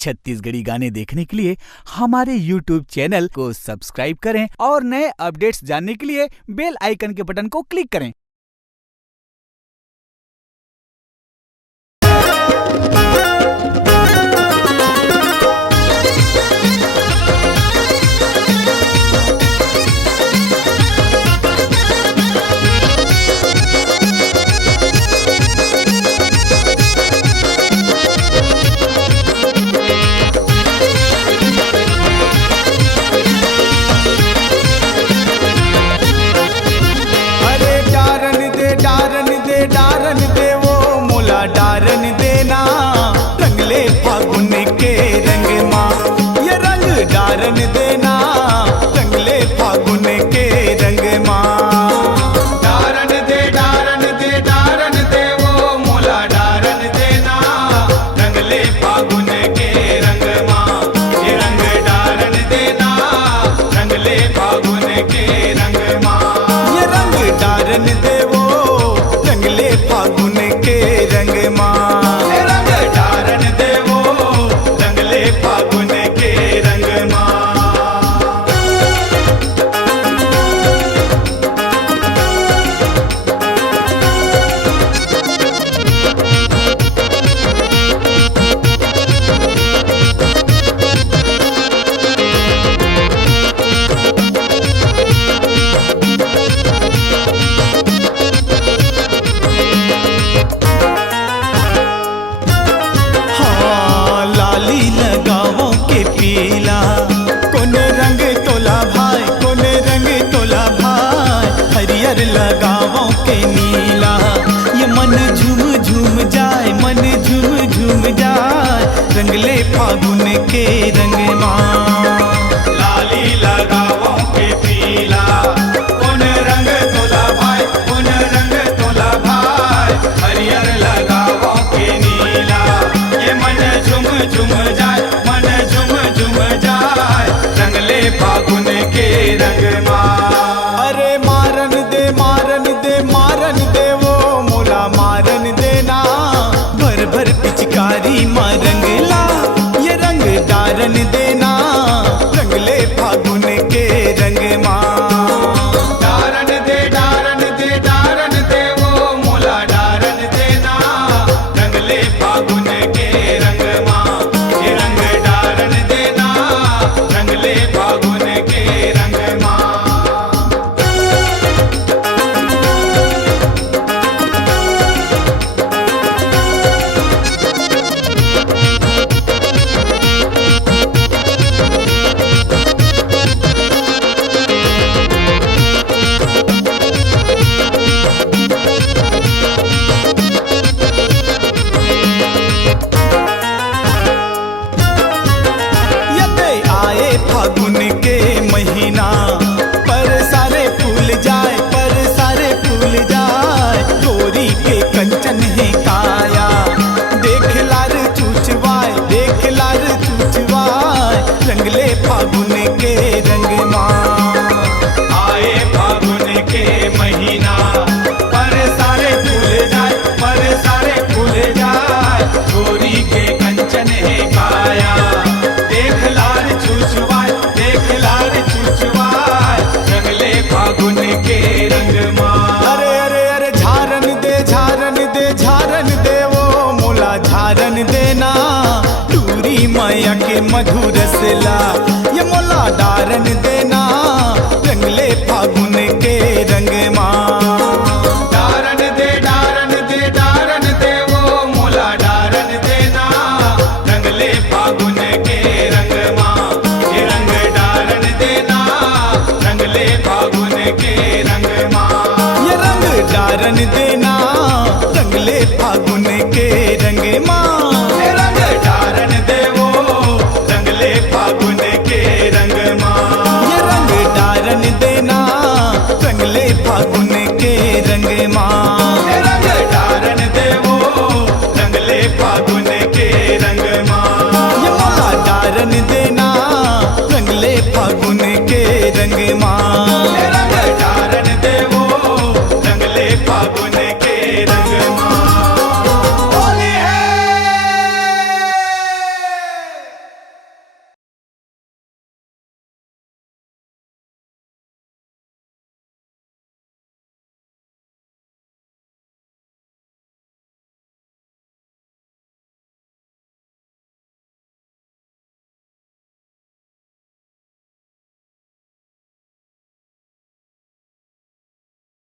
छत्तीसगढ़ी गाने देखने के लिए हमारे YouTube चैनल को सब्सक्राइब करें और नए अपडेट्स जानने के लिए बेल आइकन के बटन को क्लिक करें। डारन दे वो मोला डारन देना रंगले फागुन के रंग माँ, ये रंग डारन देना रंगले फागुन के रंग माँ। डारन दे वो मोला डारन देना रंगले फागुन के रंग माँ, ये रंग डारन देना रंगले फागुन के रंग माँ। ये रंग डारन दे रंगले फागुन के रंग माँ, रंग डारन दे वो रंगले फागुन के रंग माँ। लगावों के पीला कौन रंग तोला भाई, कौन रंग तोला भाई, हरियर लगावों के नीला। ये मन झूम झूम जाए, मन झूम झूम जाए रंगले फागुन के रंग माँ। लाली लगावों के पीला कौन रंग तोला भाई, कौन रंग तोला भाई, हरियर लगावों के नीला। ये मन झूम झूम जाए, मन झूम झूम जाए रंगले फागुन के रंग माँ। अरे मारन दे मारन दे मारन दे वो मोला मारन देना, भर भर पिचकारी माँ रंगला, ये रंग डारन देना रंगले फागुन के रंग माँ। डारन दे डारन दे वो मोला डारन देना रंगले फागुन के रंग माँ, ये रंग डारन देना रंगले फागुन के रंग माँ। फागुन के महीना पर सारे फूल जाए, पर सारे फूल जाए, गोरी के कंचन है काया। देख लार चूचवाए, देख लार चूचवाए रंगले फागुन के रंग माँ। आए फागुन के महीना पर सारे फूल जाए, पर सारे फूल जाए, गोरी के कंचन है काया। देख लार चूचवाए, देख लार चूचवाए रंगले फागुन के रंग माँ। अरे अरे अरे झारन दे झारन दे झारन दे वो मोला झारन देना, टूरी मैया के मधुर रसला, ये मोला डारन देना रंगले फागुन के रंग माँ। डारन दे डारन दे वो मोला डारन देना रंगले फागुन के रंग माँ, ये रंग डारन देना रंगले फागुन के रंग माँ। ये रंग डारन देना रंगले फागुन के रंग माँ।